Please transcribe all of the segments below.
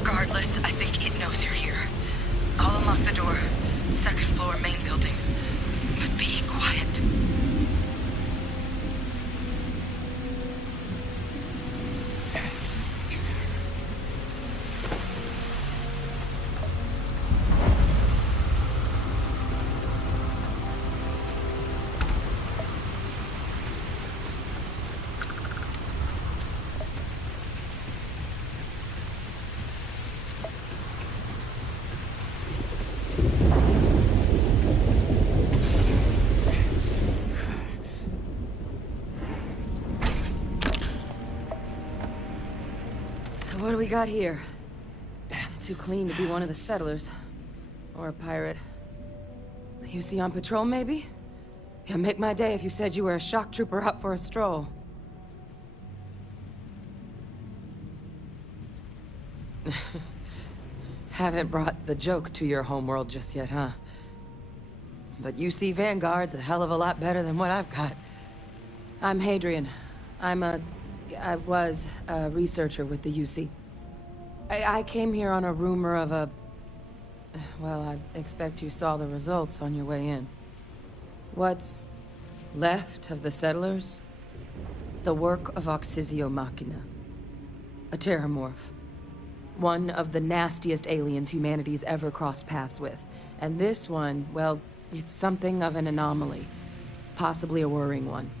Regardless, I think it knows you're here. I'll unlock the door. Second floor, main building. But be quiet. What do we got here? Too clean to be one of the settlers. Or a pirate. You see on patrol, maybe? Yeah, make my day if you said you were a shock trooper out for a stroll. Haven't brought the joke to your homeworld just yet, huh? But UC Vanguard's a hell of a lot better than what I've got. I'm Hadrian. I was a researcher with the UC. I came here on a rumor of a... Well, I expect you saw the results on your way in. What's left of the settlers? The work of Oxysio Machina. A Terrormorph. One of the nastiest aliens humanity's ever crossed paths with. And this one, well, it's something of an anomaly. Possibly a worrying one.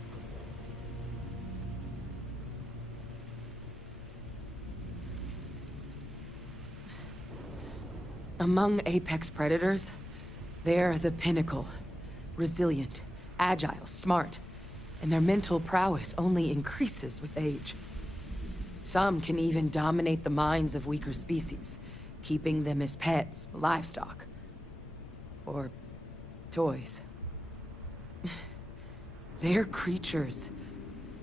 Among apex predators, they're the pinnacle. Resilient, agile, smart, and their mental prowess only increases with age. Some can even dominate the minds of weaker species, keeping them as pets, livestock, or toys. They're creatures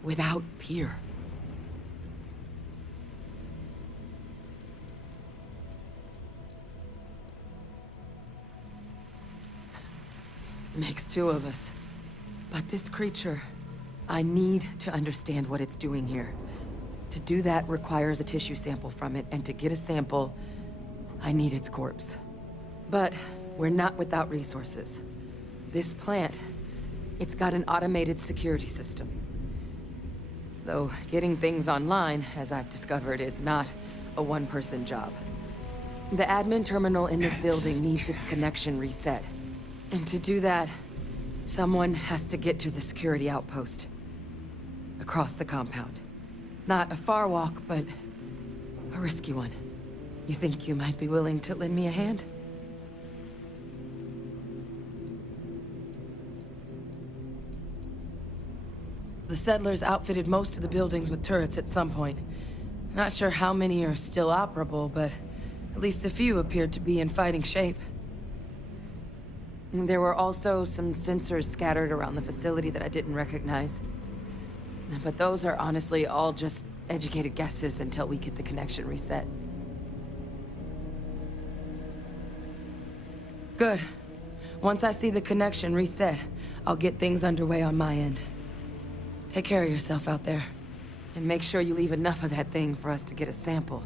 without peer. Makes two of us. But this creature, I need to understand what it's doing here. To do that requires a tissue sample from it, and to get a sample, I need its corpse. But we're not without resources. This plant, it's got an automated security system. Though getting things online, as I've discovered, is not a one-person job. The admin terminal in this building needs its connection reset. And to do that, someone has to get to the security outpost. Across the compound. Not a far walk, but a risky one. You think you might be willing to lend me a hand? The settlers outfitted most of the buildings with turrets at some point. Not sure how many are still operable, but at least a few appeared to be in fighting shape. There were also some sensors scattered around the facility that I didn't recognize. But those are honestly all just educated guesses until we get the connection reset. Good. Once I see the connection reset, I'll get things underway on my end. Take care of yourself out there. And make sure you leave enough of that thing for us to get a sample.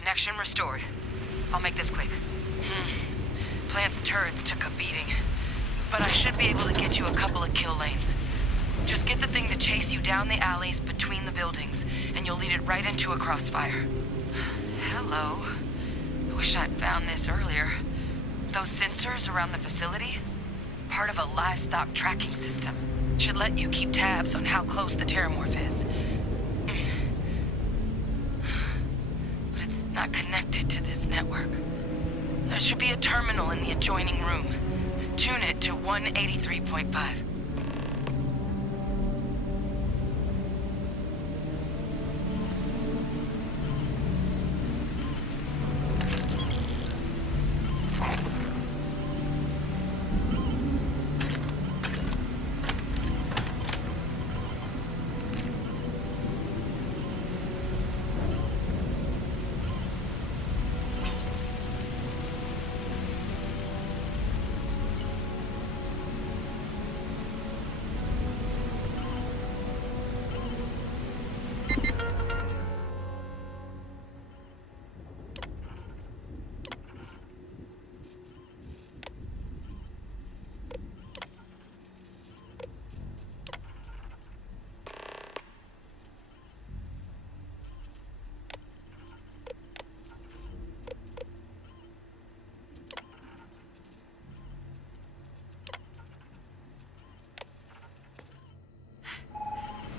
Connection restored. I'll make this quick. Plant's turrets took a beating, but I should be able to get you a couple of kill lanes. Just get the thing to chase you down the alleys between the buildings, and you'll lead it right into a crossfire. Hello. I wish I'd found this earlier. Those sensors around the facility? Part of a livestock tracking system. Should let you keep tabs on how close the Terrormorph is. But it's not connected to this network. There should be a terminal in the adjoining room. Tune it to 183.5.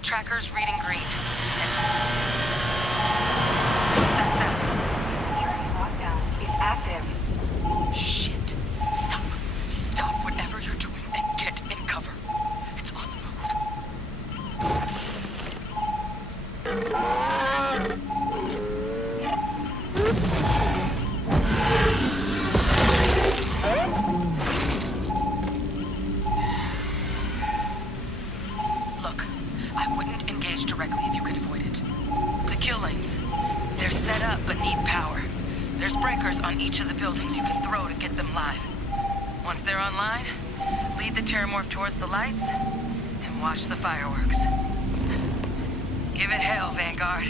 Tracker's reading green. What's that sound? Security lockdown is active. Shit. Stop. Stop whatever you're doing and get in cover. It's on the move. Look, I wouldn't engage directly if you could avoid it. The kill lanes. They're set up but need power. There's breakers on each of the buildings you can throw to get them live. Once they're online, lead the Terrormorph towards the lights and watch the fireworks. Give it hell, Vanguard.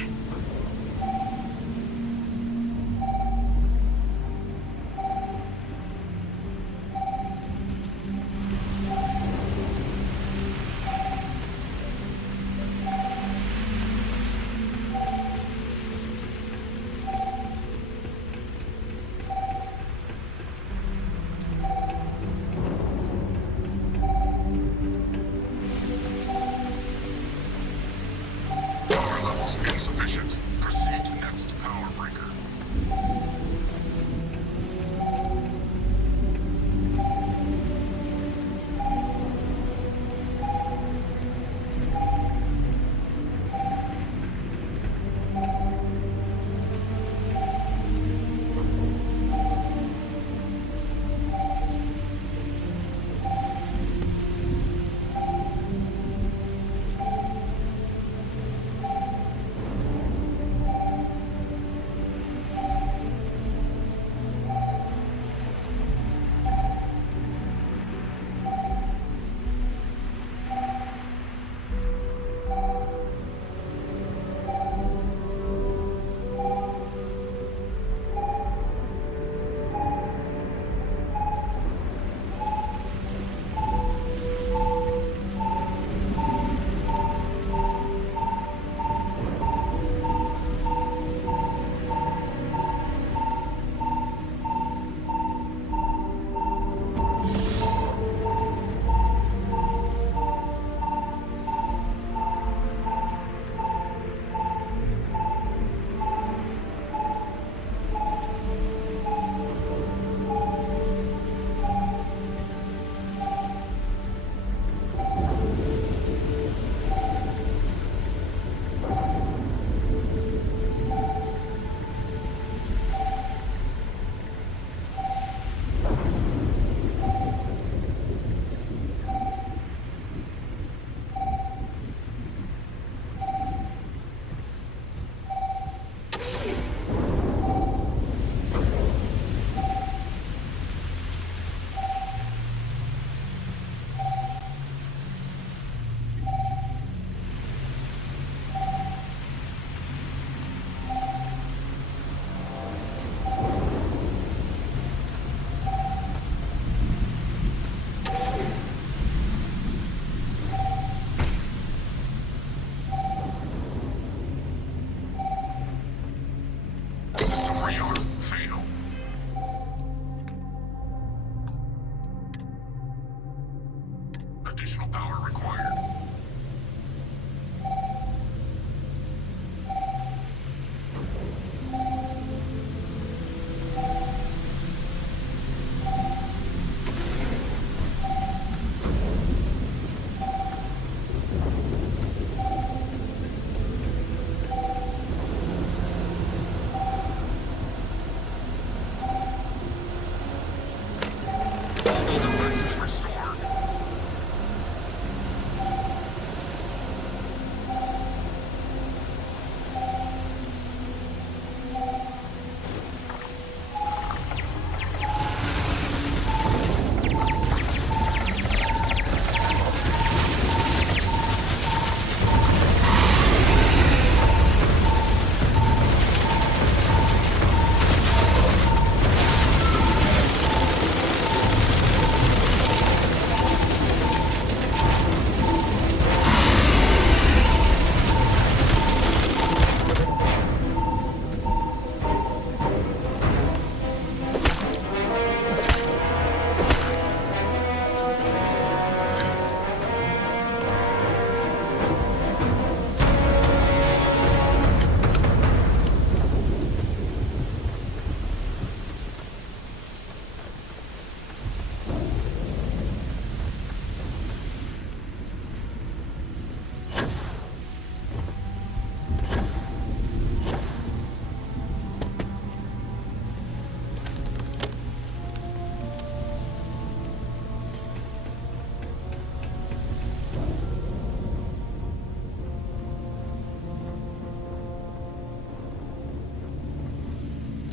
Insufficient. Proceed to next power breaker.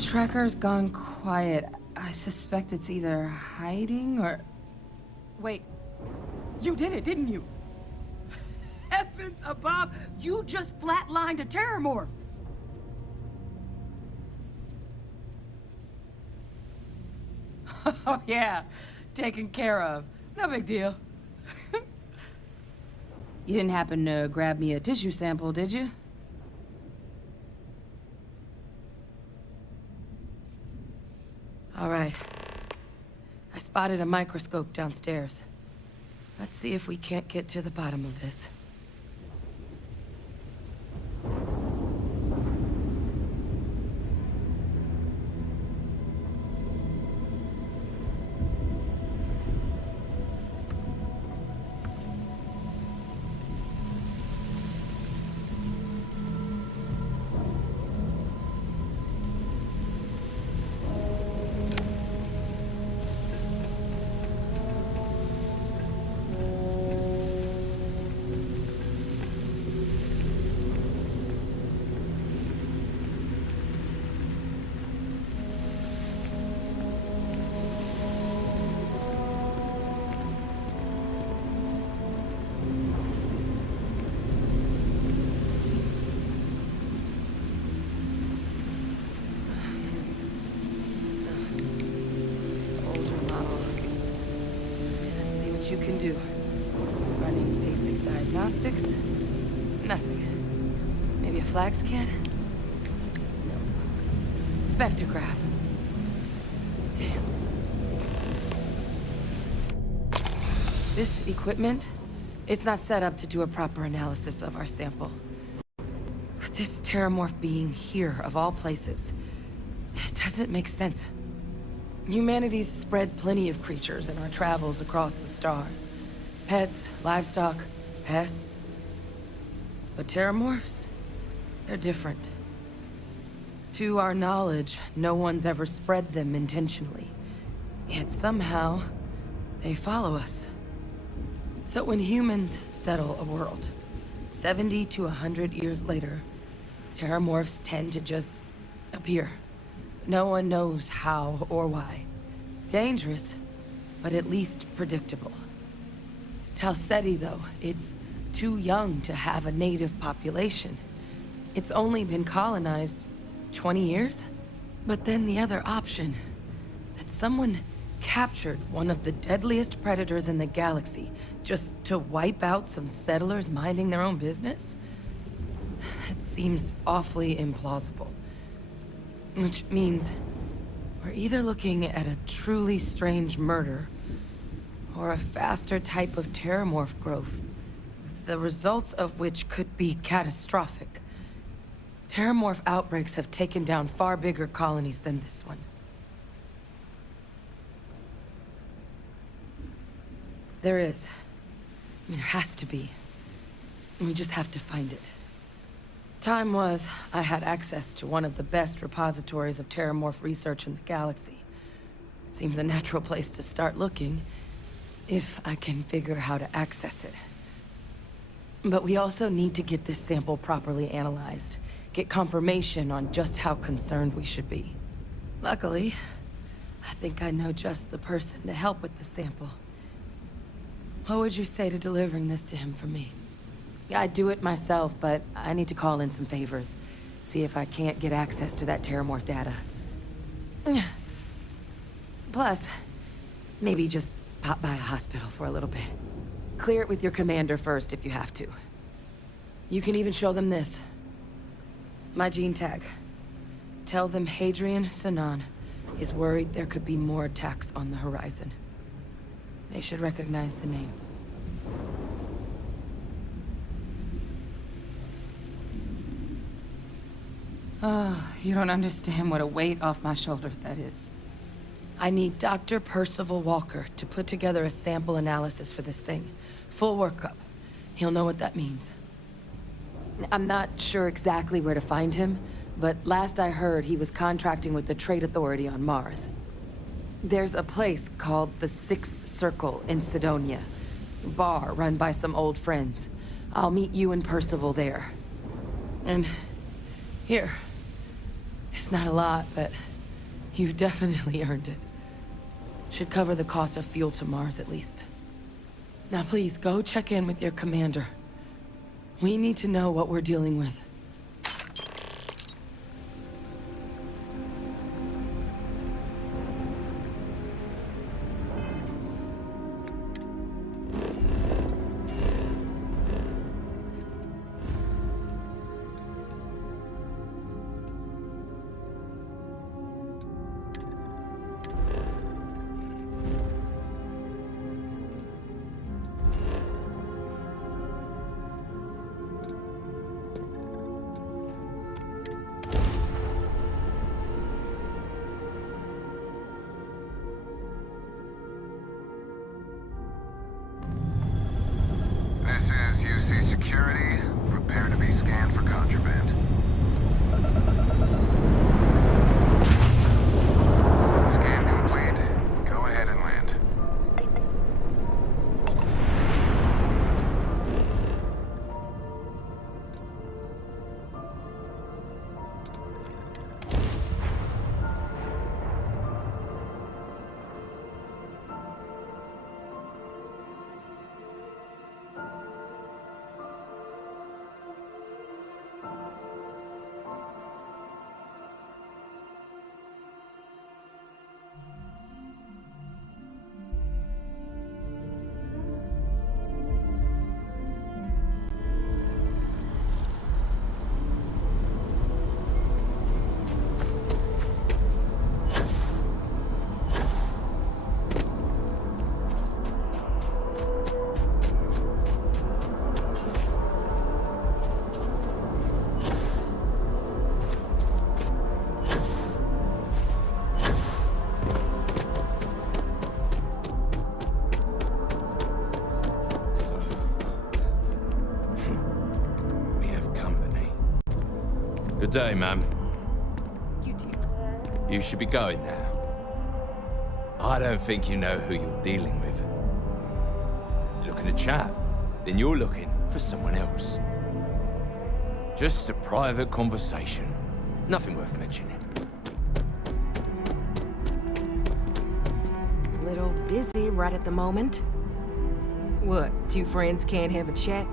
tracker's gone quiet. I suspect it's either hiding or... Wait. You did it, didn't you? Heavens above! You just flatlined a Terrormorph! Oh yeah, taken care of. No big deal. You didn't happen to grab me a tissue sample, did you? All right. I spotted a microscope downstairs. Let's see if we can't get to the bottom of this. You can do. Running basic diagnostics? Nothing. Maybe a flag scan? No. Spectrograph. Damn. This equipment, it's not set up to do a proper analysis of our sample. But this Terrormorph being here, of all places, it doesn't make sense. Humanity's spread plenty of creatures in our travels across the stars. Pets, livestock, pests. But Terrormorphs, they're different. To our knowledge, no one's ever spread them intentionally. Yet somehow, they follow us. So when humans settle a world, 70 to 100 years later, Terrormorphs tend to just appear. No one knows how or why. Dangerous, but at least predictable. Talseti, though, it's too young to have a native population. It's only been colonized 20 years? But then the other option, that someone captured one of the deadliest predators in the galaxy just to wipe out some settlers minding their own business? That seems awfully implausible. Which means we're either looking at a truly strange murder or a faster type of Terrormorph growth, the results of which could be catastrophic. Terrormorph outbreaks have taken down far bigger colonies than this one. There is. I mean, there has to be. We just have to find it. Time was, I had access to one of the best repositories of Terrormorph research in the galaxy. Seems a natural place to start looking, if I can figure how to access it. But we also need to get this sample properly analyzed, get confirmation on just how concerned we should be. Luckily, I think I know just the person to help with the sample. What would you say to delivering this to him for me? I'd do it myself, but I need to call in some favors. See if I can't get access to that Terrormorph data. Plus, maybe just pop by a hospital for a little bit. Clear it with your commander first if you have to. You can even show them this. My gene tag. Tell them Hadrian Sinan is worried there could be more attacks on the horizon. They should recognize the name. Oh, you don't understand what a weight off my shoulders that is. I need Dr. Percival Walker to put together a sample analysis for this thing. Full workup. He'll know what that means. I'm not sure exactly where to find him, but last I heard he was contracting with the Trade Authority on Mars. There's a place called the Sixth Circle in Sidonia. A bar run by some old friends. I'll meet you and Percival there. And here. It's not a lot, but You've definitely earned it. Should cover the cost of fuel to Mars, at least. Now please, go check in with your commander. We need to know what we're dealing with. This is UC Security. Prepare to be scanned for contraband. Scan complete. Go ahead and land. Good day, ma'am. You too. You should be going now. I don't think you know who you're dealing with. Looking to chat, then you're looking for someone else. Just a private conversation. Nothing worth mentioning. Little busy right at the moment. What, two friends can't have a chat?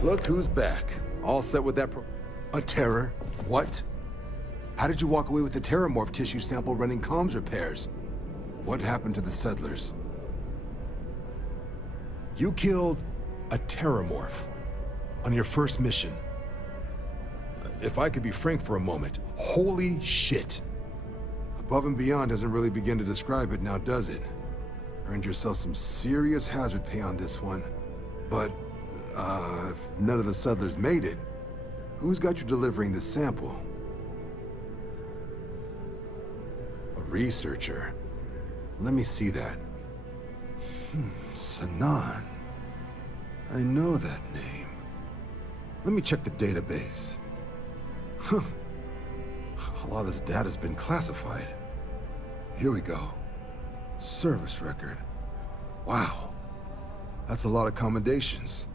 Look who's back. All set with that A terror? What? How did you walk away with the Terrormorph tissue sample running comms repairs? What happened to the settlers? You killed a Terrormorph on your first mission. If I could be frank for a moment, holy shit. Above and beyond doesn't really begin to describe it now, does it? Earned yourself some serious hazard pay on this one. But if none of the settlers made it, who's got you delivering this sample? A researcher. Let me see that. Sanan. I know that name. Let me check the database. Huh. A lot of this data's been classified. Here we go. Service record. Wow. That's a lot of commendations.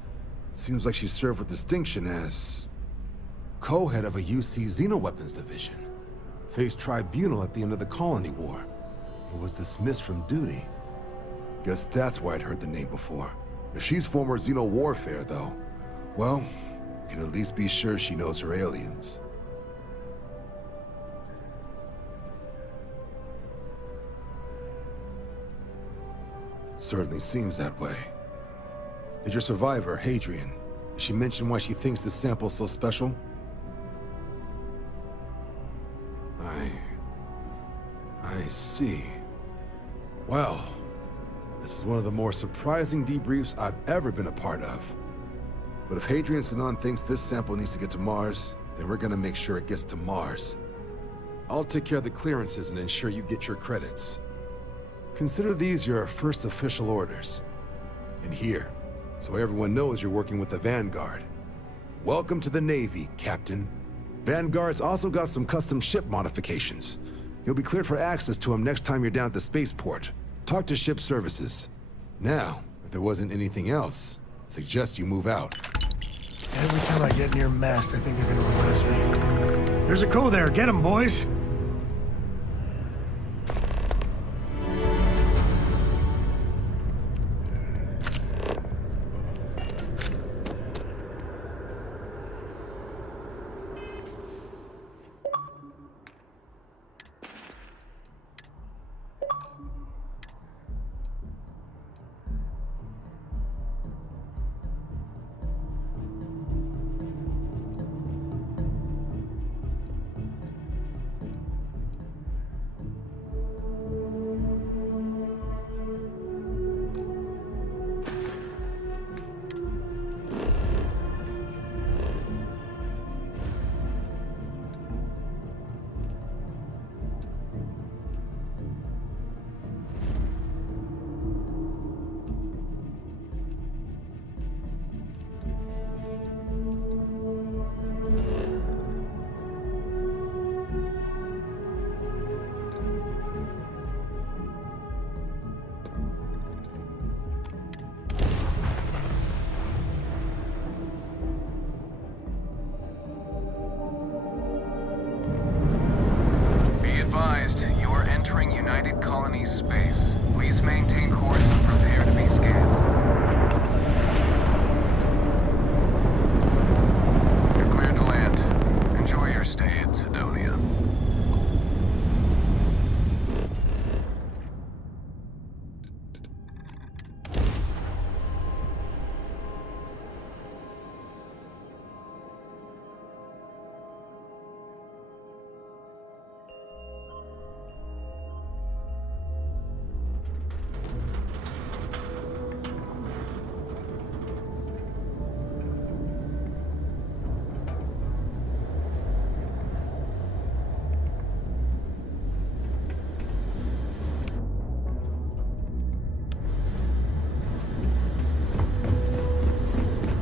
Seems like she served with distinction as co-head of a UC Xenoweapons division. Faced tribunal at the end of the Colony War. And was dismissed from duty. Guess that's why I'd heard the name before. If she's former Xeno warfare, though, well, we can at least be sure she knows her aliens. Certainly seems that way. Did your survivor, Hadrian, did she mention why she thinks this sample's so special? I see. Well, this is one of the more surprising debriefs I've ever been a part of. But if Hadrian Sanan thinks this sample needs to get to Mars, then we're gonna make sure it gets to Mars. I'll take care of the clearances and ensure you get your credits. Consider these your first official orders. And here, so everyone knows you're working with the Vanguard. Welcome to the Navy, Captain. Vanguard's also got some custom ship modifications. You'll be cleared for access to them next time you're down at the spaceport. Talk to ship services. Now, if there wasn't anything else, I suggest you move out. Every time I get near mast, I think they're gonna arrest me. There's a co there. Get him, boys. Be advised, you are entering United Colonies space. Please maintain course and prepare to be scanned. You're cleared to land. Enjoy your stay at Sidonia.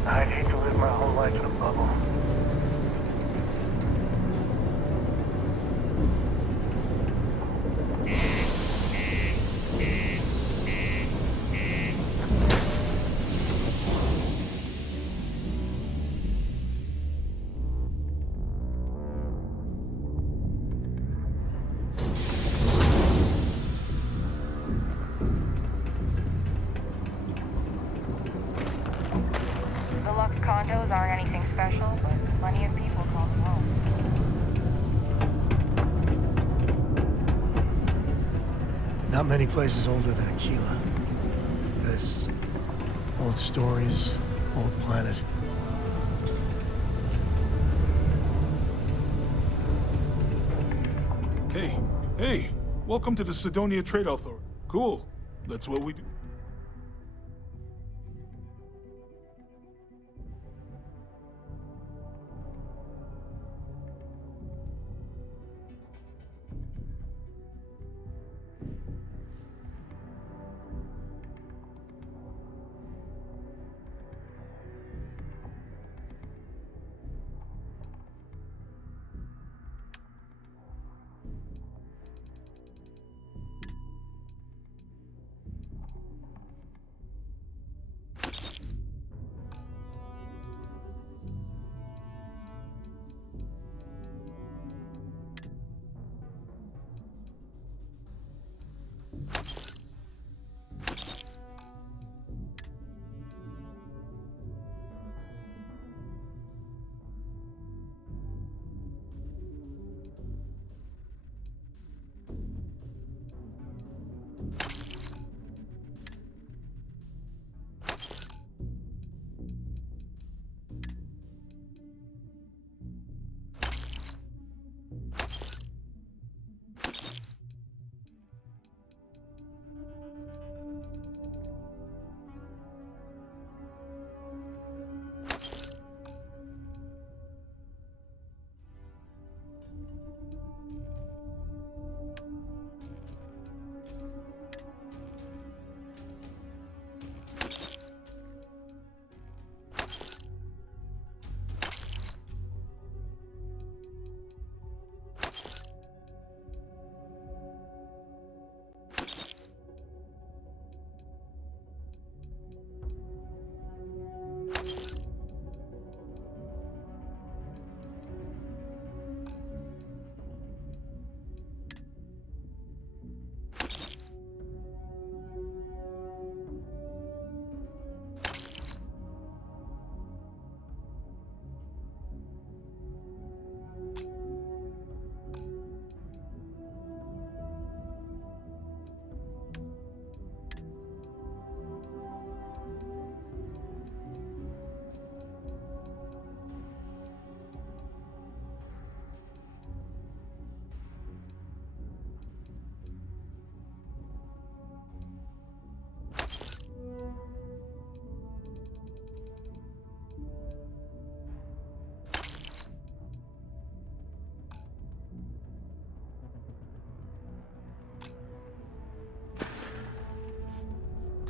I'd hate to live my whole life in a bubble. The Lux condos aren't anything special, but plenty of people call them home. Not many places older than Aquila. This. Old stories, old planet. Hey, welcome to the Sidonia Trade Authority. Cool. That's what we do.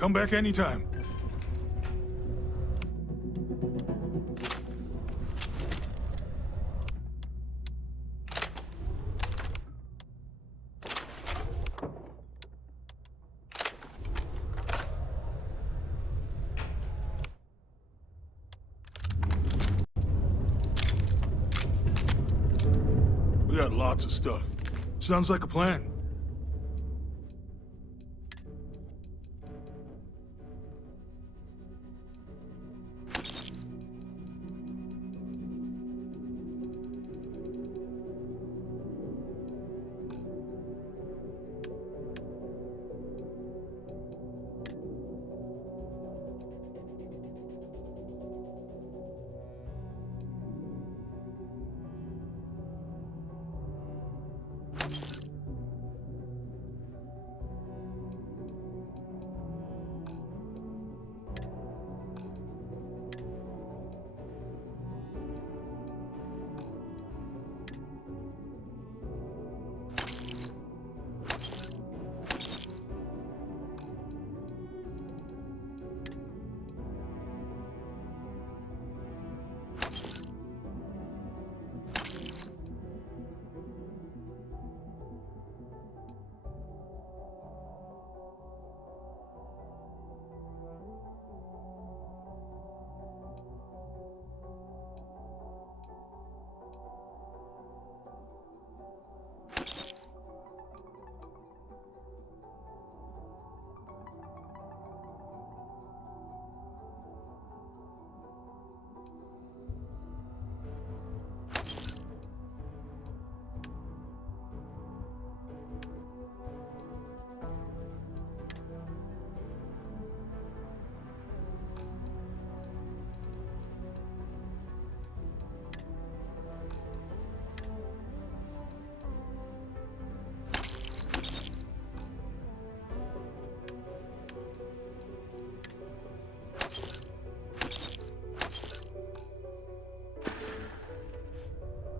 Come back anytime. We got lots of stuff. Sounds like a plan.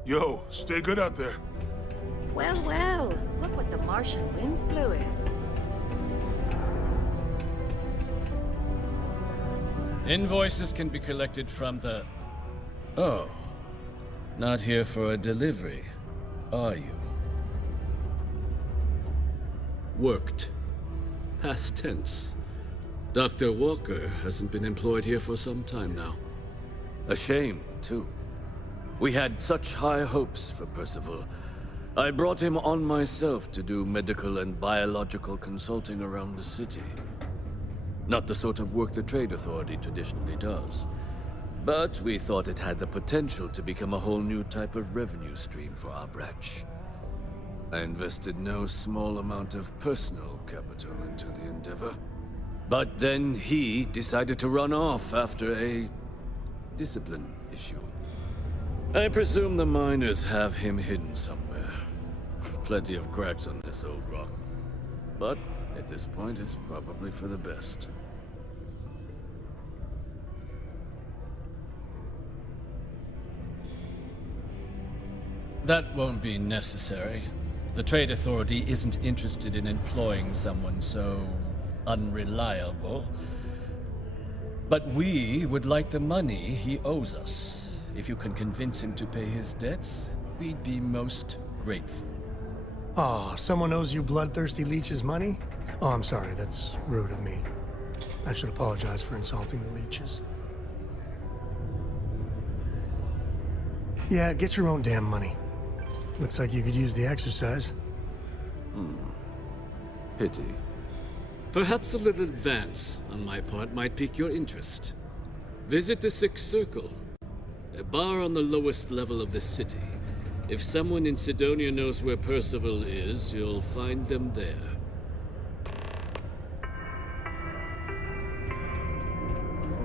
Yo, stay good out there. Well, well, look what the Martian winds blew in. Invoices can be collected from the... Oh. Not here for a delivery, are you? Worked. Past tense. Dr. Walker hasn't been employed here for some time now. A shame, too. We had such high hopes for Percival. I brought him on myself to do medical and biological consulting around the city. Not the sort of work the Trade Authority traditionally does. But we thought it had the potential to become a whole new type of revenue stream for our branch. I invested no small amount of personal capital into the endeavor. But then he decided to run off after a discipline issue. I presume the miners have him hidden somewhere. Plenty of cracks on this old rock. But at this point, it's probably for the best. That won't be necessary. The Trade Authority isn't interested in employing someone so unreliable. But we would like the money he owes us. If you can convince him to pay his debts, we'd be most grateful. Aw, someone owes you bloodthirsty leeches money? Oh, I'm sorry, that's rude of me. I should apologize for insulting the leeches. Yeah, get your own damn money. Looks like you could use the exercise. Pity. Perhaps a little advance on my part might pique your interest. Visit the Sixth Circle, a bar on the lowest level of the city. If someone in Sidonia knows where Percival is, you'll find them there.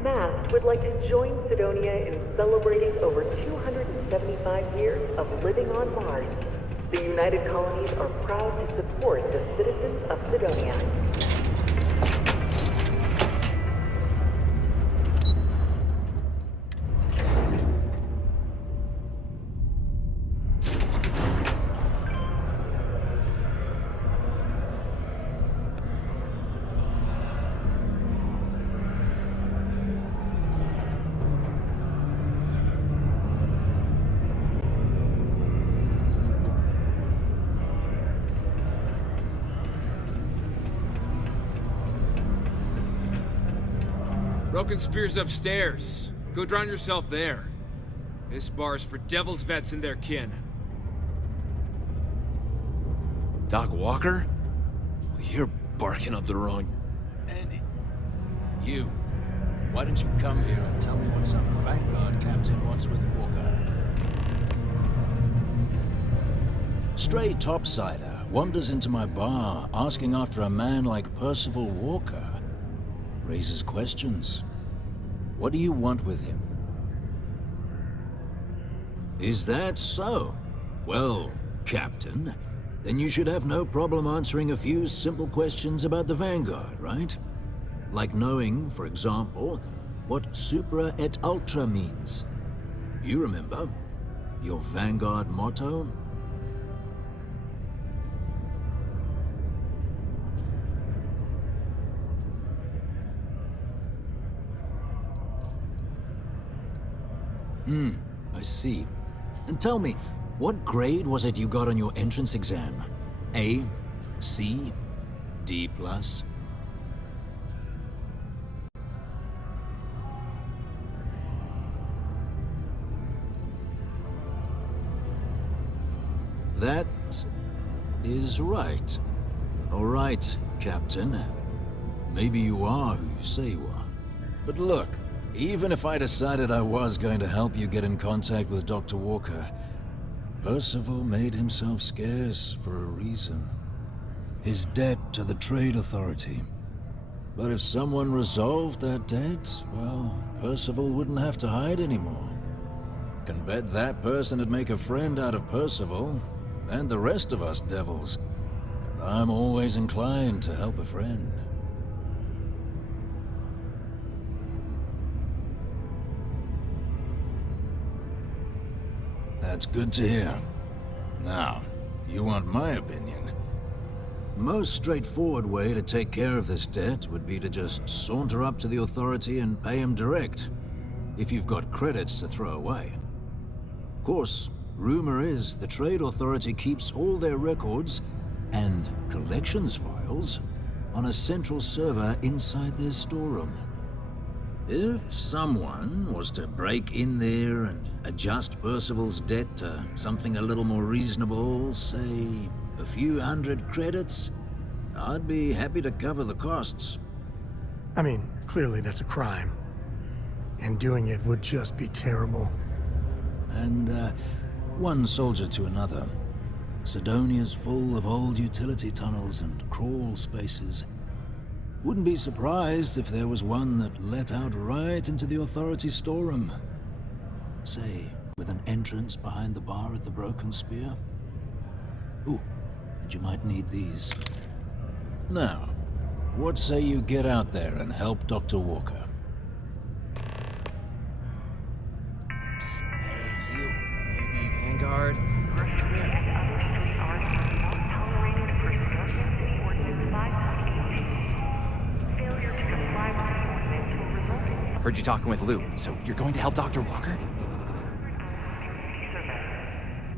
Mast would like to join Sidonia in celebrating over 275 years of living on Mars. The United Colonies are proud to support the citizens of Sidonia. Broken Spear's upstairs. Go drown yourself there. This bar's for devil's vets and their kin. Doc Walker? You're barking up the wrong... Andy, you. Why don't you come here and tell me what some Vanguard captain wants with Walker? Stray topsider wanders into my bar asking after a man like Percival Walker. Raises questions. What do you want with him? Is that so? Well, Captain, then you should have no problem answering a few simple questions about the Vanguard, right? Like knowing, for example, what Supra et Ultra means. You remember? Your Vanguard motto? I see. And tell me, what grade was it you got on your entrance exam? A? C? D+? That is right. All right, Captain. Maybe you are who you say you are. But look, even if I decided I was going to help you get in contact with Dr. Walker, Percival made himself scarce for a reason. His debt to the Trade Authority. But if someone resolved that debt, well, Percival wouldn't have to hide anymore. Can bet that person would make a friend out of Percival, and the rest of us devils. And I'm always inclined to help a friend. That's good to hear. Now, you want my opinion? Most straightforward way to take care of this debt would be to just saunter up to the Authority and pay him direct, if you've got credits to throw away. Of course, rumor is the Trade Authority keeps all their records and collections files on a central server inside their storeroom. If someone was to break in there and adjust Percival's debt to something a little more reasonable, say a few hundred credits, I'd be happy to cover the costs. I mean, clearly that's a crime. And doing it would just be terrible. And, one soldier to another. Sidonia's full of old utility tunnels and crawl spaces. Wouldn't be surprised if there was one that let out right into the Authority storeroom. Say, with an entrance behind the bar at the Broken Spear. Ooh, and you might need these. Now, what say you get out there and help Dr. Walker? Psst, hey, you. Maybe Vanguard? Come here. Heard you talking with Lou, so you're going to help Dr. Walker?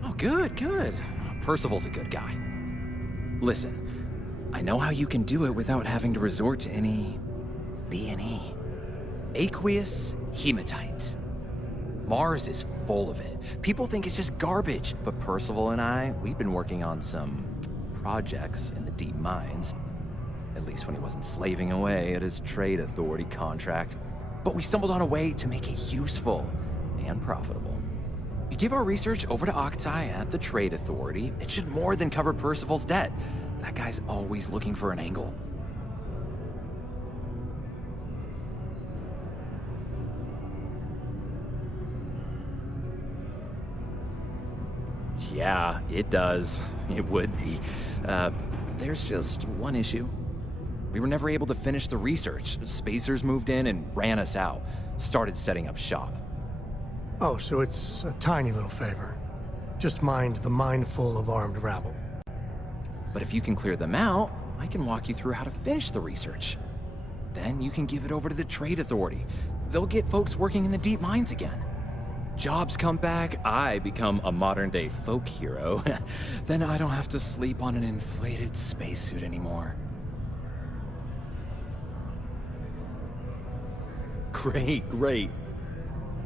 Oh, good, good. Percival's a good guy. Listen, I know how you can do it without having to resort to any B&E. Aqueous hematite. Mars is full of it. People think it's just garbage, but Percival and I, we've been working on some projects in the deep mines. At least when he wasn't slaving away at his Trade Authority contract. But we stumbled on a way to make it useful and profitable. You give our research over to Octai at the Trade Authority, it should more than cover Percival's debt. That guy's always looking for an angle. Yeah, it does. It would be. There's just one issue. We were never able to finish the research. Spacers moved in and ran us out. Started setting up shop. Oh, so it's a tiny little favor. Just mind the mine full of armed rabble. But if you can clear them out, I can walk you through how to finish the research. Then you can give it over to the Trade Authority. They'll get folks working in the deep mines again. Jobs come back, I become a modern-day folk hero. Then I don't have to sleep on an inflated spacesuit anymore. Great, great.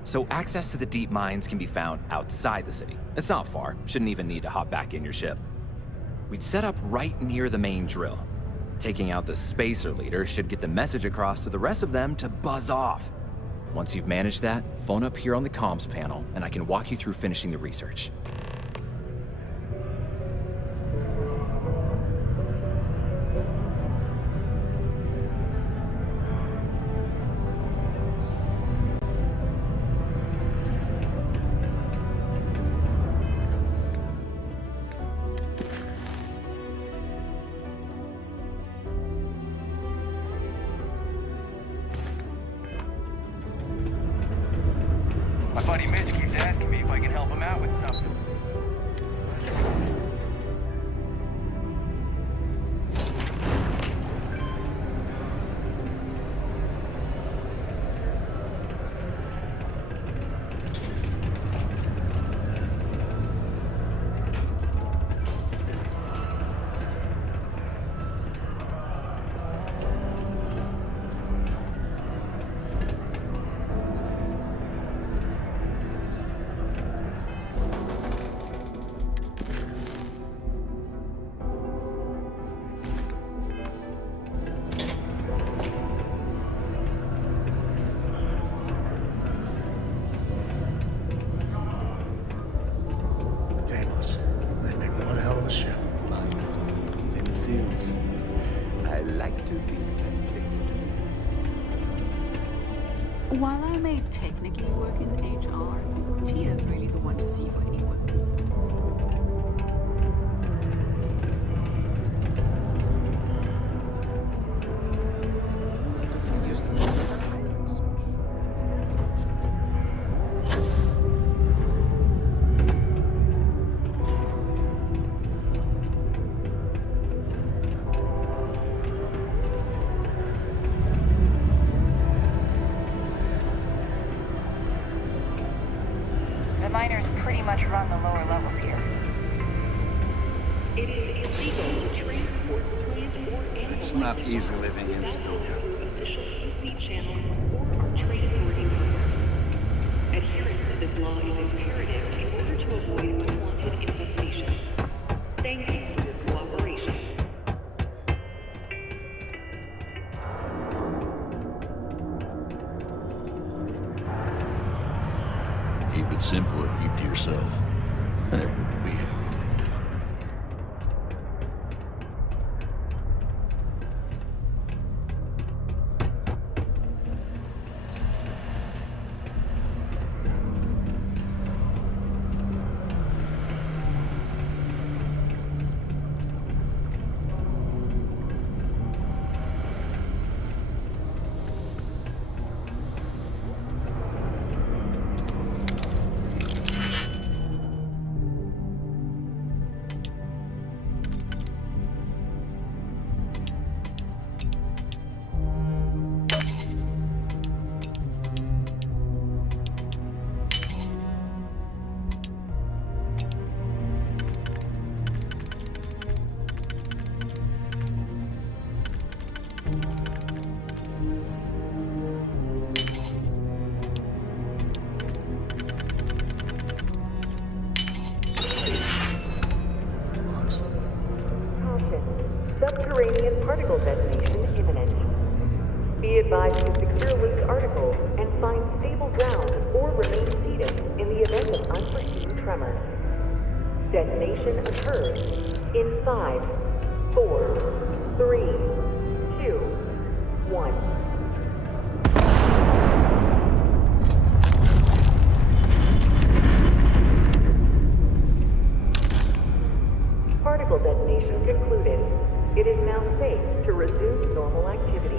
So access to the deep mines can be found outside the city. It's not far. Shouldn't even need to hop back in your ship. We'd set up right near the main drill. Taking out the spacer leader should get the message across to the rest of them to buzz off. Once you've managed that, phone up here on the comms panel, and I can walk you through finishing the research. My buddy Mitch keeps asking me if I can help him out with something. Deimos. They make one hell of a ship. Themselves. I like to think that's things too. While I may technically work in HR, Tina's really the one to see for any work concerns. The miners pretty much run the lower levels here. It is illegal to transport plant or animal It's not easy living in Sidonia. official UC channels or our trade authority program. Adherence to this law is imperative in order to avoid unwanted infestation. Thank you for your cooperation. Keep it simple or keep to yourself, and everyone will be happy. Subterranean particle detonation imminent. Be advised to secure loose articles and find stable ground or remain seated in the event of unforeseen tremors. Detonation occurs in 5, 4, 3, 2, 1. Particle detonation concluded. It is now safe to resume normal activity.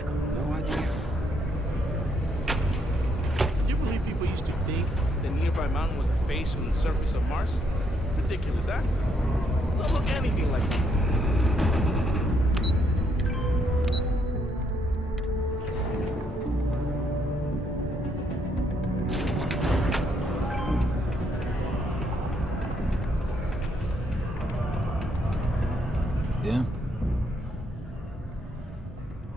I've got no idea. Can you believe people used to think the nearby mountain was a face on the surface of Mars? Ridiculous, huh? Don't look anything like it. Yeah?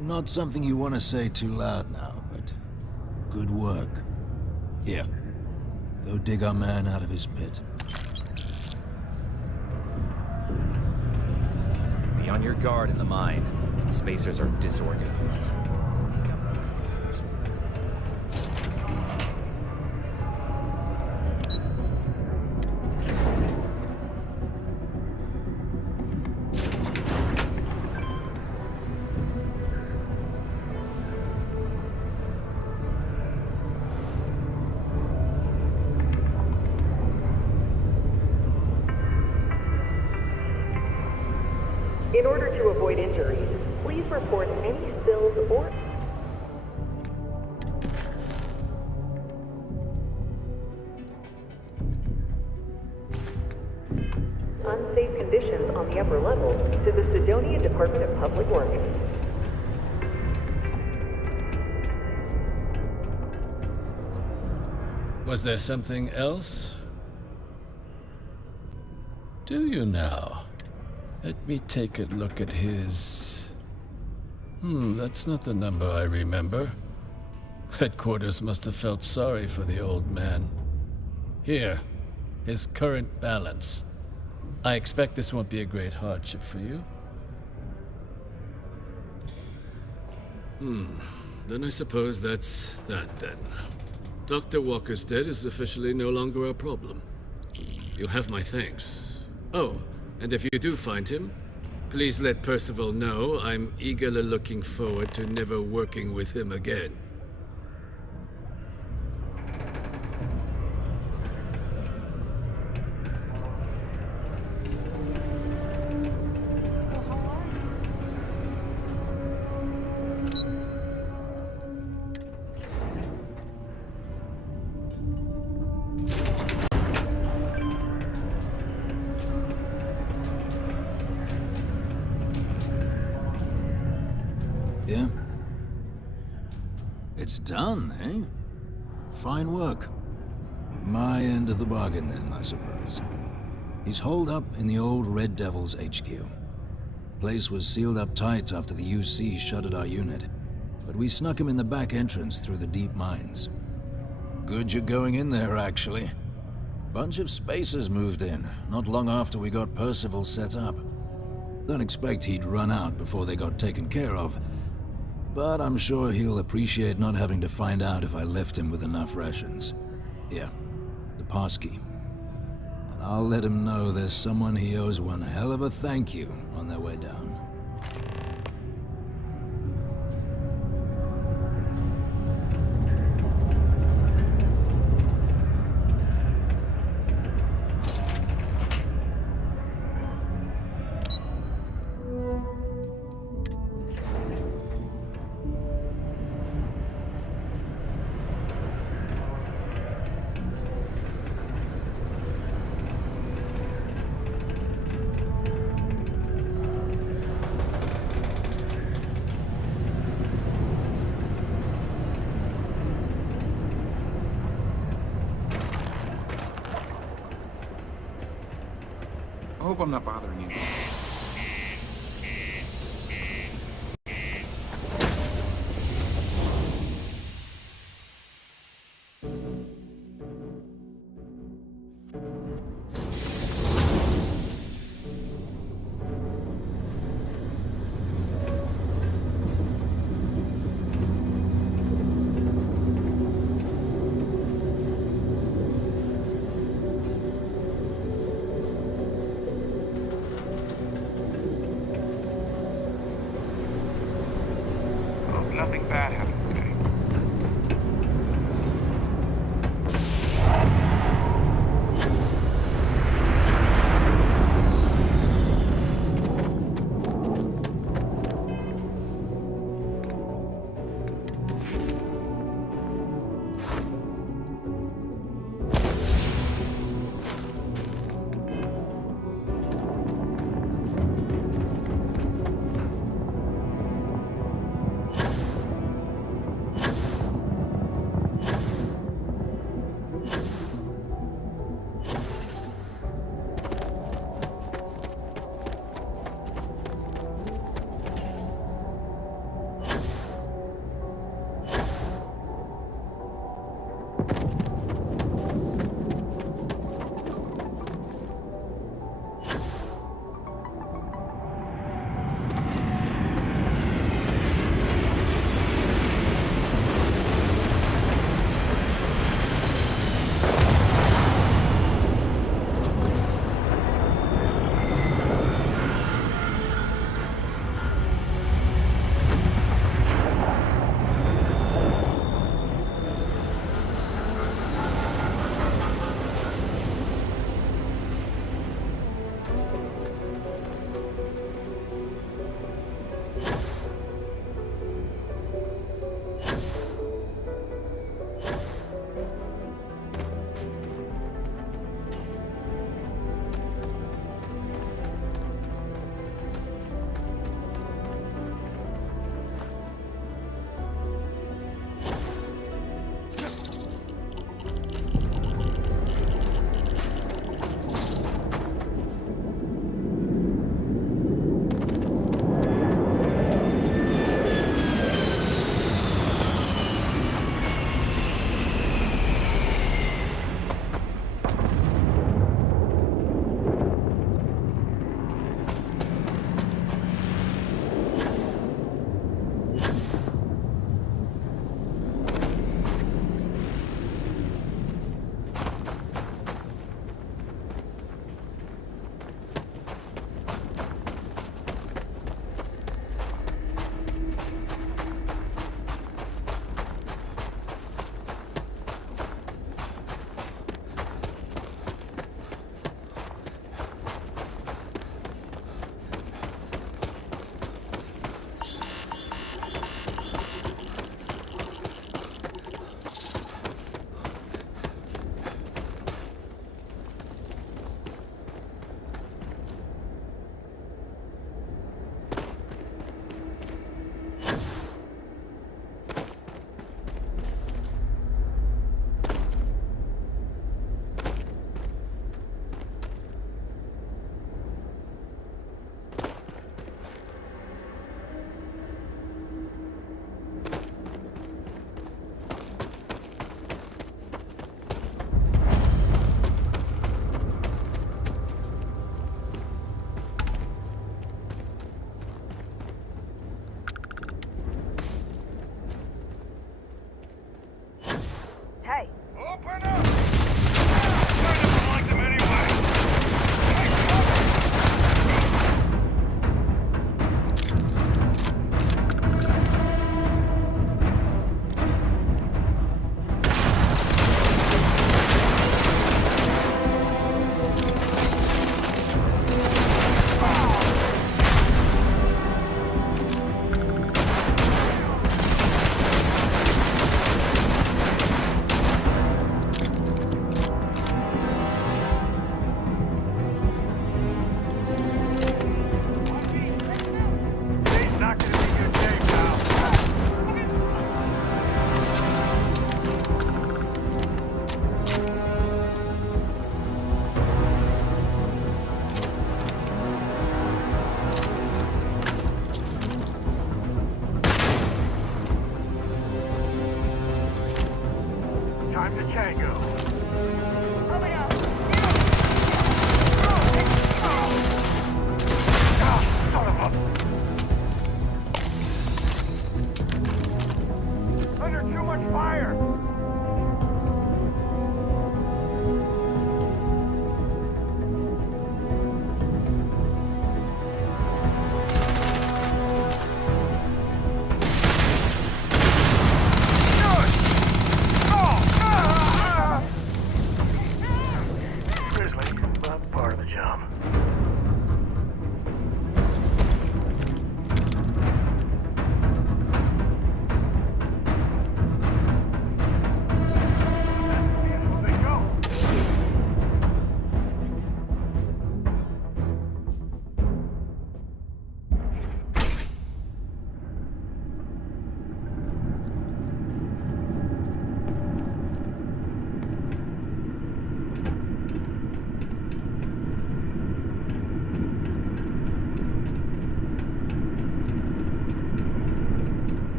Not something you want to say too loud now, but good work. Here, go dig our man out of his pit. Be on your guard in the mine. Spacers are disorganized. In order to avoid injuries, please report any spills or unsafe conditions on the upper level to the Sidonia Department of Public Works. Was there something else? Do you now? Let me take a look at his... that's not the number I remember. Headquarters must have felt sorry for the old man. Here, his current balance. I expect this won't be a great hardship for you. Then I suppose that's that then. Dr. Walker's dead is officially no longer a problem. You have my thanks. Oh, and if you do find him, please let Percival know I'm eagerly looking forward to never working with him again. Yeah? It's done, eh? Fine work. My end of the bargain then, I suppose. He's holed up in the old Red Devil's HQ. Place was sealed up tight after the UC shuttered our unit, but we snuck him in the back entrance through the deep mines. Good you're going in there, actually. Bunch of spacers moved in, not long after we got Percival set up. Don't expect he'd run out before they got taken care of, but I'm sure he'll appreciate not having to find out if I left him with enough rations. Yeah, the passkey. And I'll let him know there's someone he owes one hell of a thank you on their way down. I hope I'm not bothering you. Nothing bad happens today.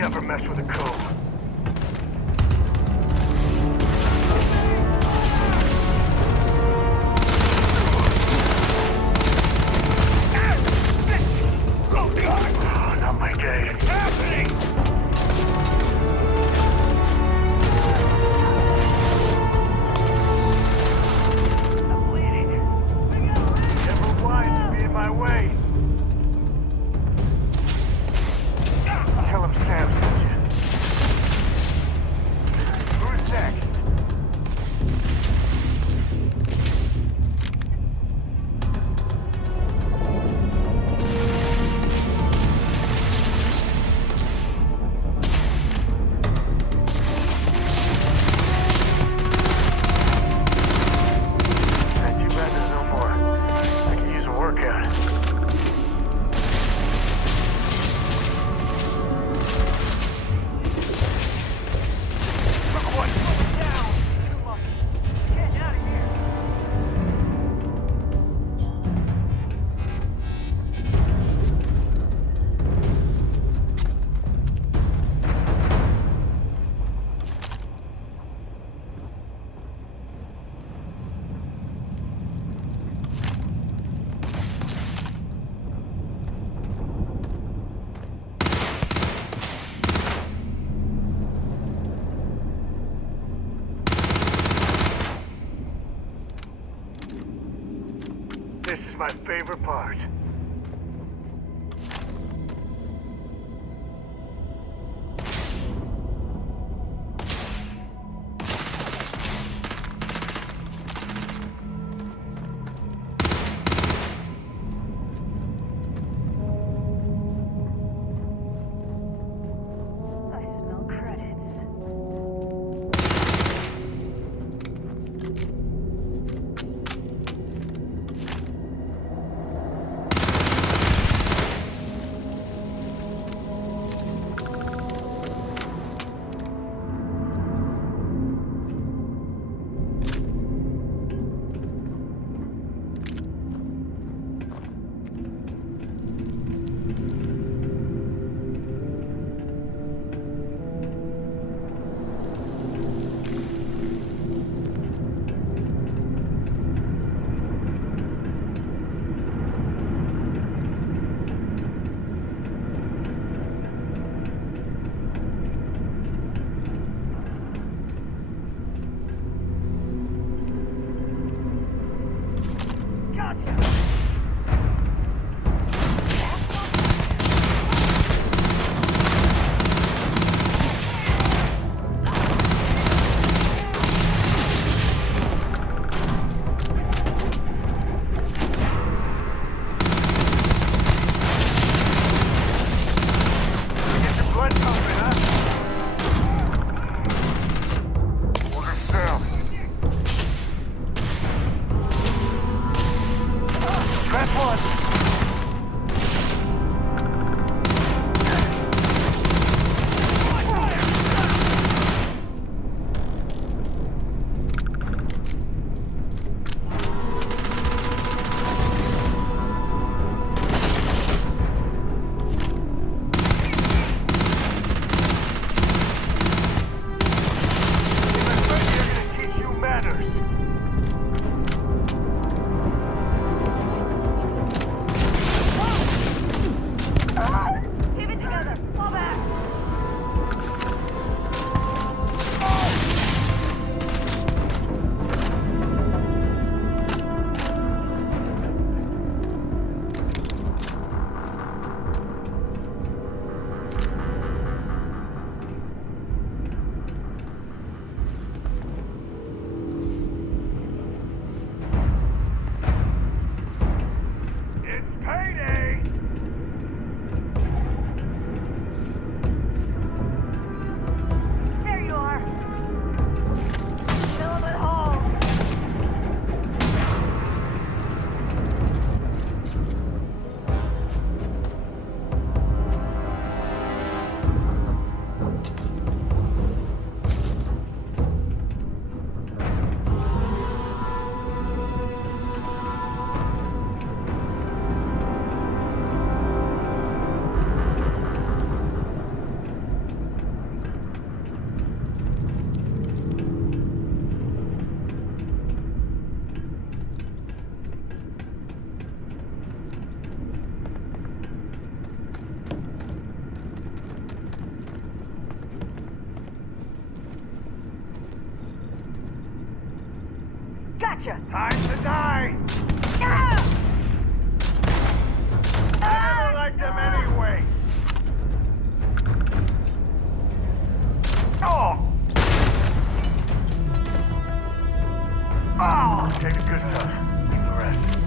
Never mess with a code. Oh, not my day. Happening! I'm bleeding. Never wise to be in my way. Tell him Sam sent you. Who's next? Not too bad there's no more. I could use a workout. Look what? Down! Too lucky. Get out of here! This is my favorite part. I smell credits. Gotcha! Time to die! I never liked them anyway! Oh! Oh! Take the good stuff. Keep the rest.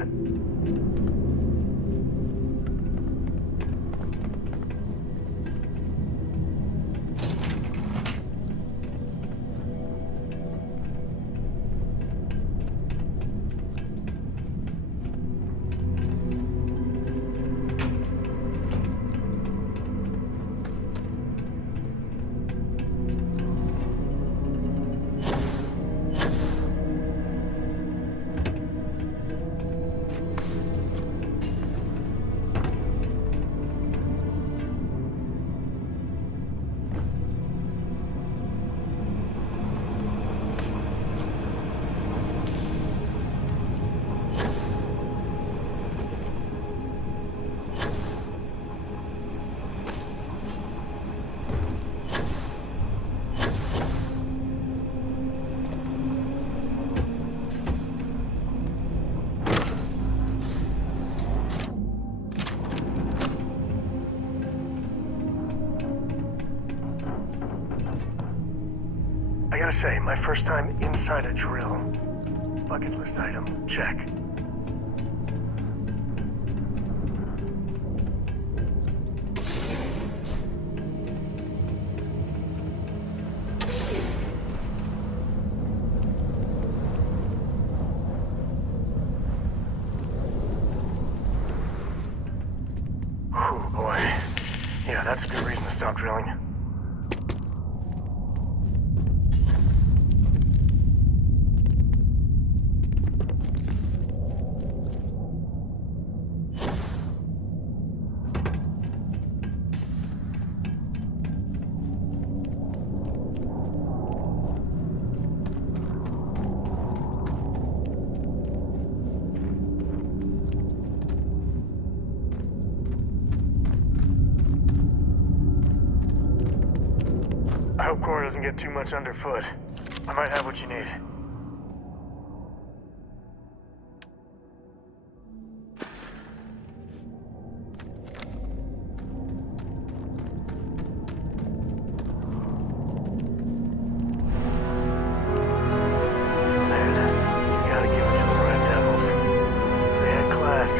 that. I gotta say, my first time inside a drill. Bucket list item, check. Oh boy. Yeah, that's a good reason to stop drilling. I hope Cora doesn't get too much underfoot. I might have what you need. Man, you gotta give it to the Red Devils. They had class.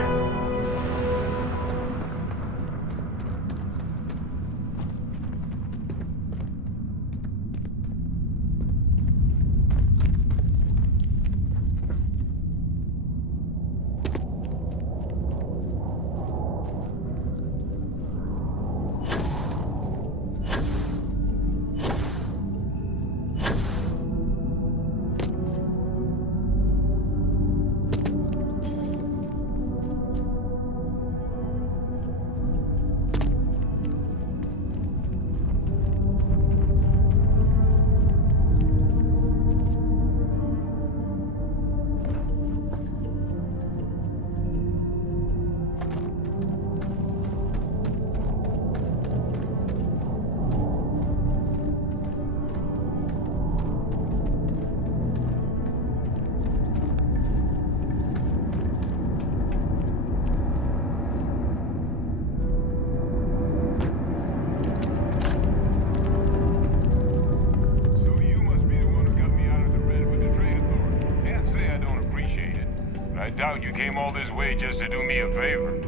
doubt you came all this way just to do me a favor.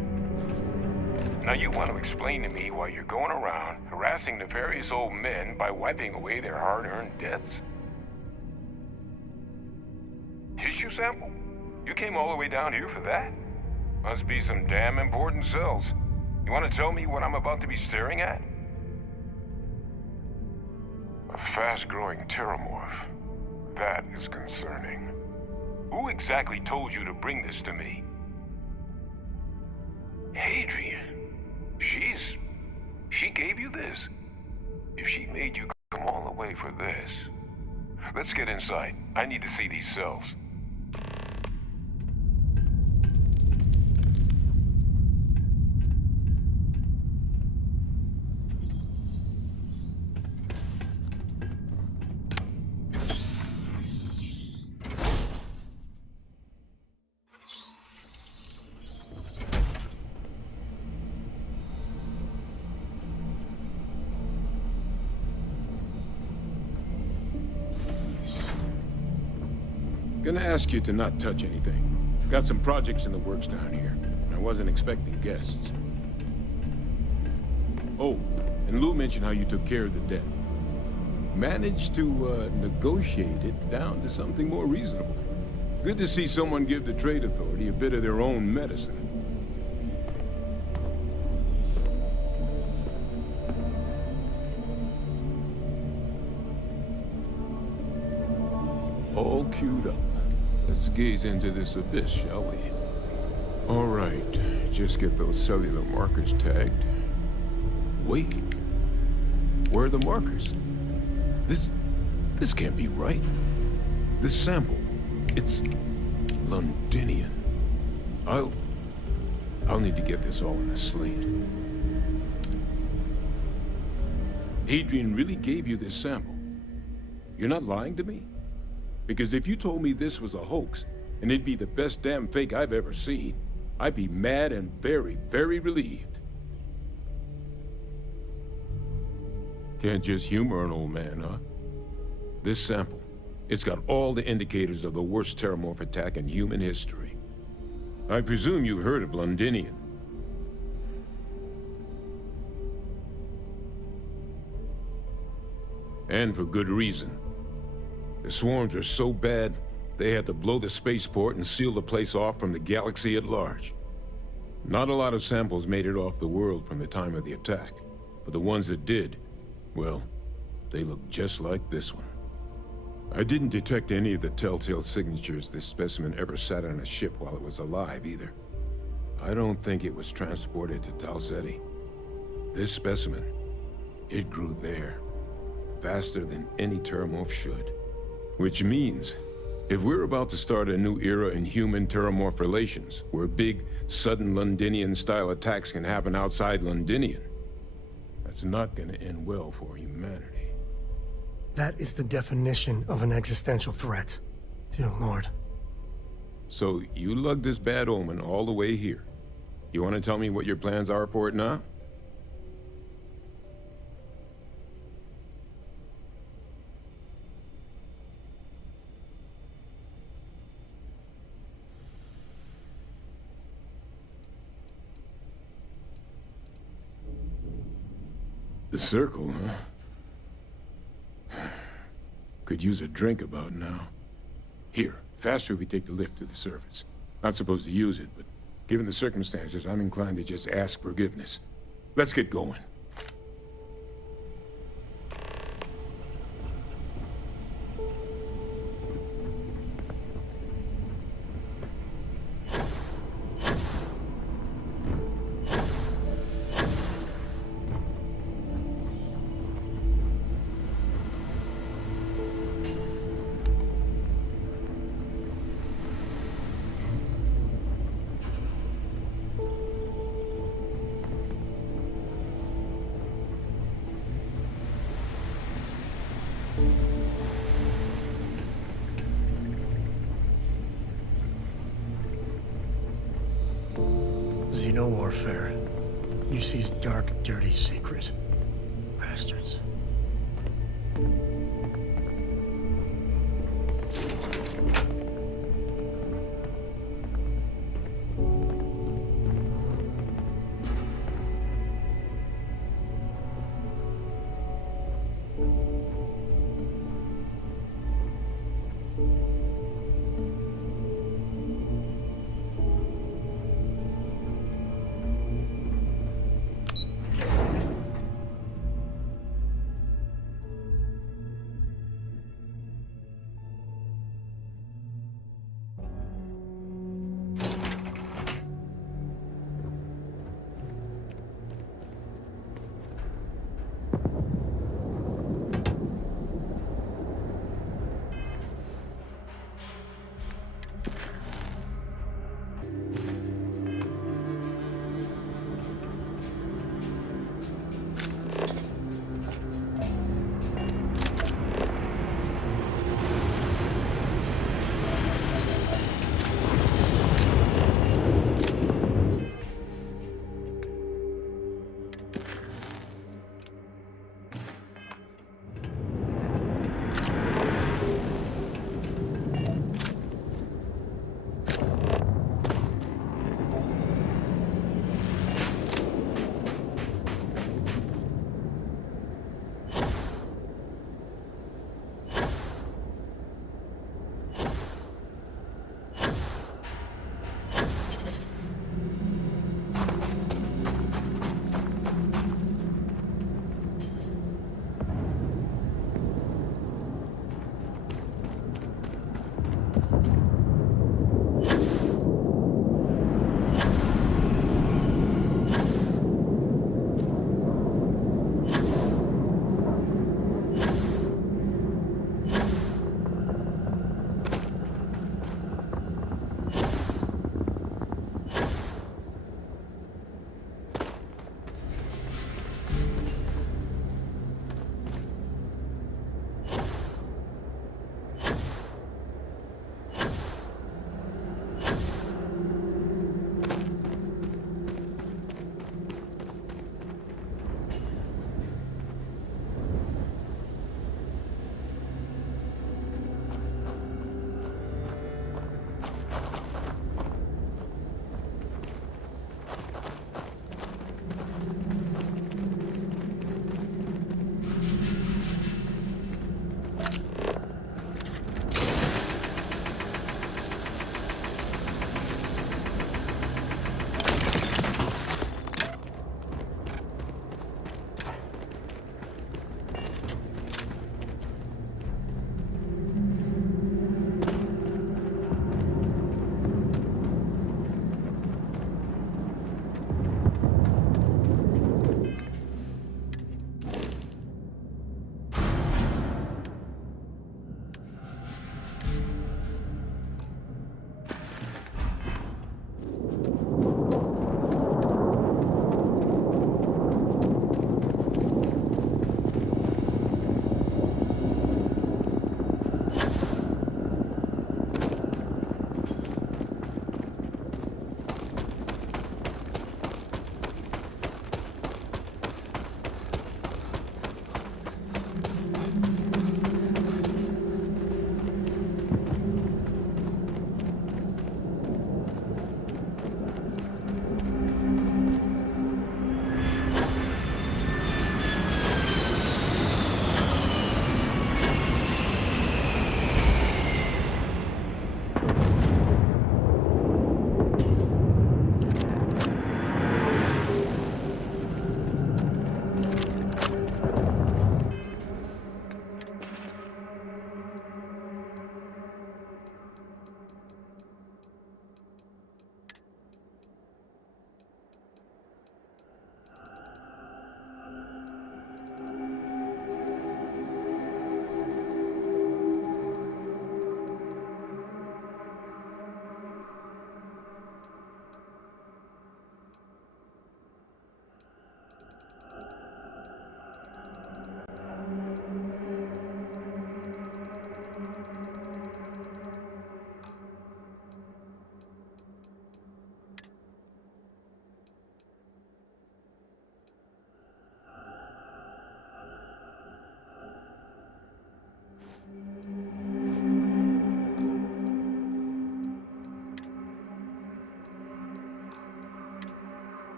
Now you want to explain to me why you're going around harassing nefarious old men by wiping away their hard-earned debts? Tissue sample? You came all the way down here for that? Must be some damn important cells. You want to tell me what I'm about to be staring at? A fast-growing Terrormorph. That is concerning. Who exactly told you to bring this to me? Hadrian. She gave you this? If she made you come all the way for this... Let's get inside. I need to see these cells. Gonna ask you to not touch anything. Got some projects in the works down here, and I wasn't expecting guests. Oh, and Lou mentioned how you took care of the debt. Managed to negotiate it down to something more reasonable. Good to see someone give the Trade Authority a bit of their own medicine. All queued up. Let's gaze into this abyss, shall we? All right, just get those cellular markers tagged. Wait, where are the markers? This can't be right. This sample, it's Londinian. I'll need to get this all in a slate. Adrian really gave you this sample. You're not lying to me? Because if you told me this was a hoax, and it'd be the best damn fake I've ever seen, I'd be mad and very, very relieved. Can't just humor an old man, huh? This sample, it's got all the indicators of the worst Terrormorph attack in human history. I presume you've heard of Londinian. And for good reason. The swarms are so bad, they had to blow the spaceport and seal the place off from the galaxy at large. Not a lot of samples made it off the world from the time of the attack, but the ones that did, well, they look just like this one. I didn't detect any of the telltale signatures this specimen ever sat on a ship while it was alive, either. I don't think it was transported to Talsetti. This specimen, it grew there, faster than any Terrormorph should. Which means, if we're about to start a new era in human-Terrormorph relations, where big, sudden Londinian-style attacks can happen outside Londinian, that's not gonna end well for humanity. That is the definition of an existential threat. Dear Lord. So, you lugged this bad omen all the way here. You want to tell me what your plans are for it now? The circle, huh? Could use a drink about now. Here, faster if we take the lift to the surface. Not supposed to use it, but given the circumstances, I'm inclined to just ask forgiveness. Let's get going. Warfare. UC's dark, dirty secret. Bastards.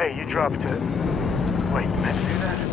Hey, you dropped it. Wait, you meant to do that?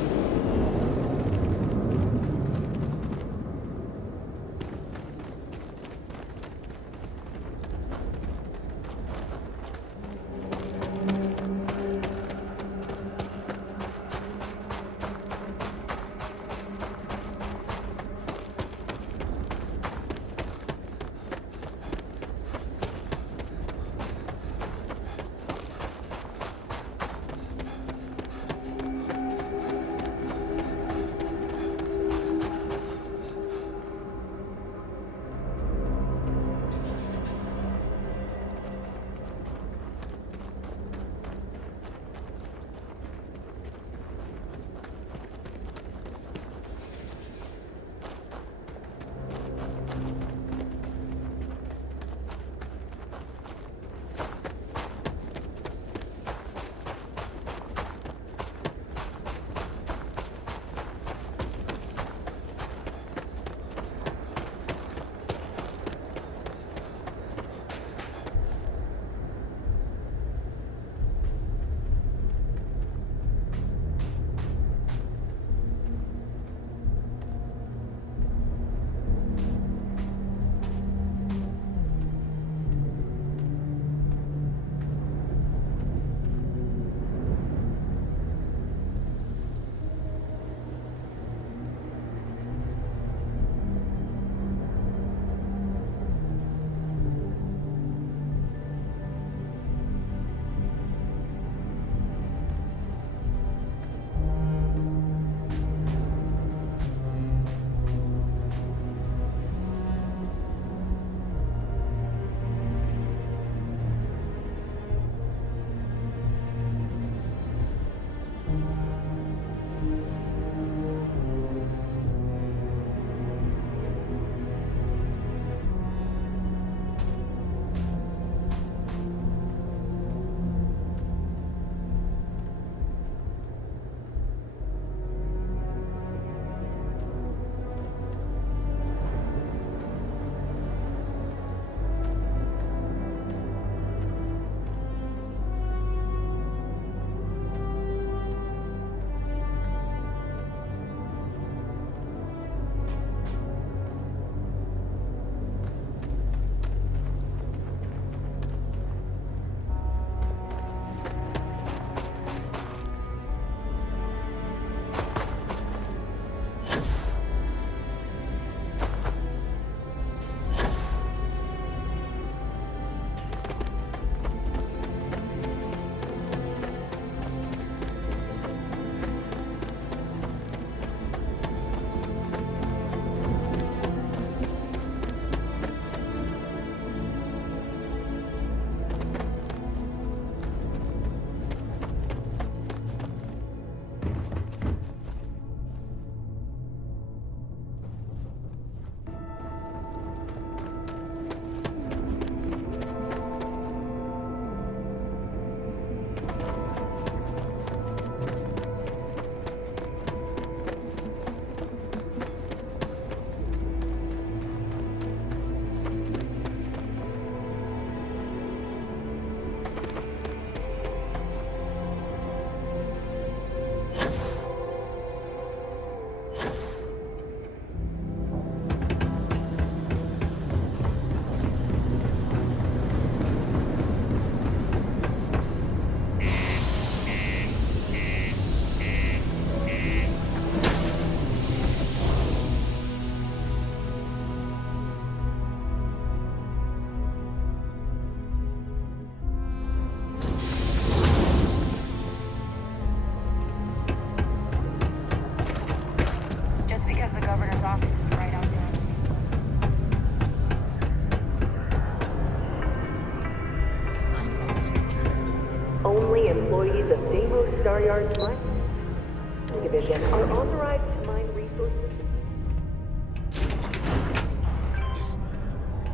Guard's Mining Division are authorized to mine resources.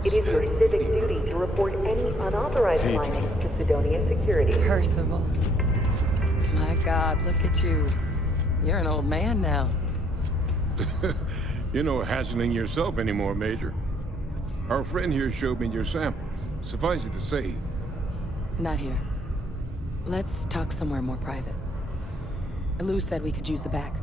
It is your civic duty to report any unauthorized mining to Sidonia Security. Percival. My God, look at you. You're an old man now. You're no hassling yourself anymore, Major. Our friend here showed me your sample. Suffice it to say... Not here. Let's talk somewhere more private. Lou said we could use the back.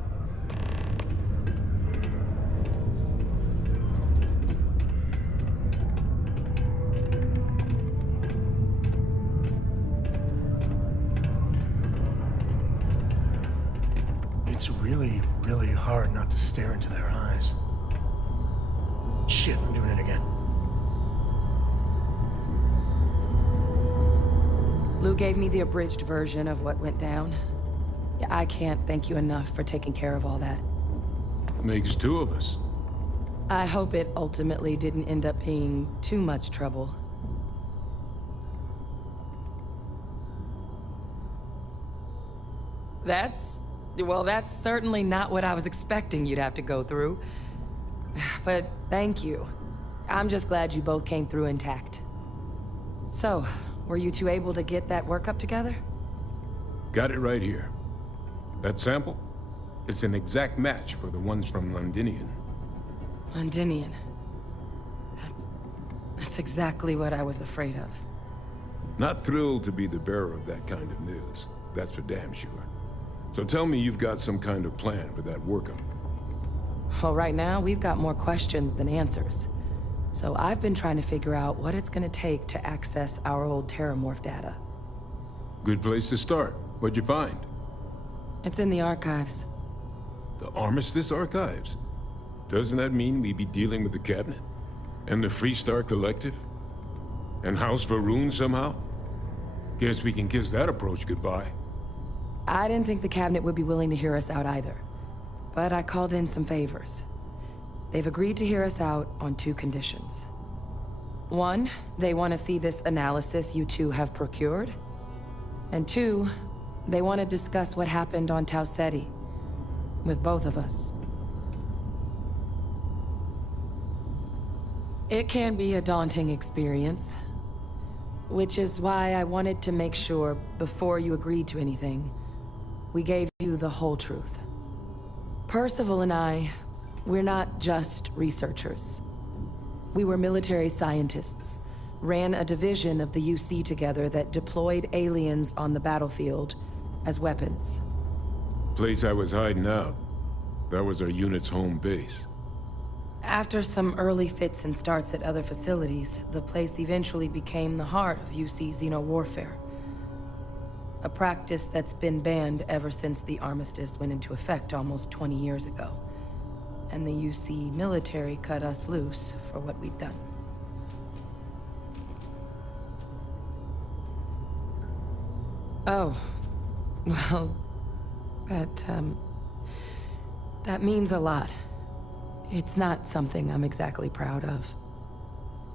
It's really, really hard not to stare into their eyes. Shit, I'm doing it again. Lou gave me the abridged version of what went down. Yeah, I can't thank you enough for taking care of all that. Makes two of us. I hope it ultimately didn't end up being too much trouble. Well, that's certainly not what I was expecting you'd have to go through. But thank you. I'm just glad you both came through intact. So, were you two able to get that workup together? Got it right here. That sample? It's an exact match for the ones from Londinian. Londinian. That's exactly what I was afraid of. Not thrilled to be the bearer of that kind of news. That's for damn sure. So tell me you've got some kind of plan for that workup. Well, right now, we've got more questions than answers. So I've been trying to figure out what it's gonna take to access our old Terrormorph data. Good place to start. What'd you find? It's in the archives. The Armistice Archives? Doesn't that mean we'd be dealing with the Cabinet? And the Freestar Collective? And House Varun somehow? Guess we can kiss that approach goodbye. I didn't think the Cabinet would be willing to hear us out either. But I called in some favors. They've agreed to hear us out on two conditions. One, they want to see this analysis you two have procured. And two, they want to discuss what happened on Tau Ceti. With both of us. It can be a daunting experience. Which is why I wanted to make sure, before you agreed to anything, we gave you the whole truth. Percival and I, we're not just researchers. We were military scientists, ran a division of the UC together that deployed aliens on the battlefield as weapons. Place I was hiding out. That was our unit's home base. After some early fits and starts at other facilities, the place eventually became the heart of UC xeno-warfare. A practice that's been banned ever since the armistice went into effect almost 20 years ago. And the UC military cut us loose for what we'd done. Oh, well, that means a lot. It's not something I'm exactly proud of.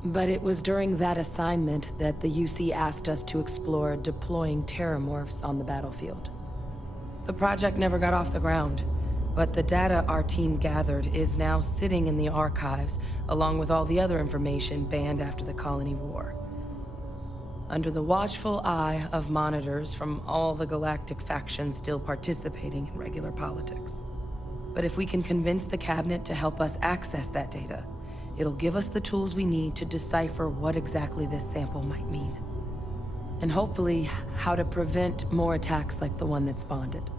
But it was during that assignment that the UC asked us to explore deploying Terrormorphs on the battlefield. The project never got off the ground, but the data our team gathered is now sitting in the archives, along with all the other information banned after the Colony War. Under the watchful eye of monitors from all the galactic factions still participating in regular politics. But if we can convince the Cabinet to help us access that data, it'll give us the tools we need to decipher what exactly this sample might mean. And hopefully, how to prevent more attacks like the one that spawned it.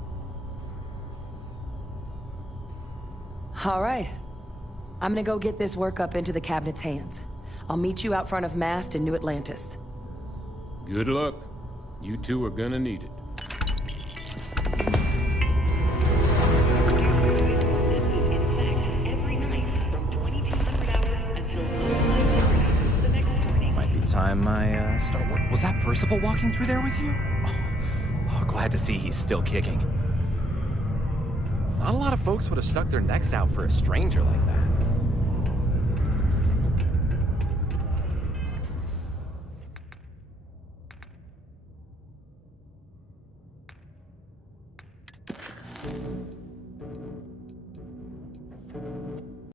All right. I'm gonna go get this workup into the Cabinet's hands. I'll meet you out front of Mast in New Atlantis. Good luck. You two are gonna need it. Time I start work. Was that Percival walking through there with you? Oh, glad to see he's still kicking. Not a lot of folks would have stuck their necks out for a stranger like that.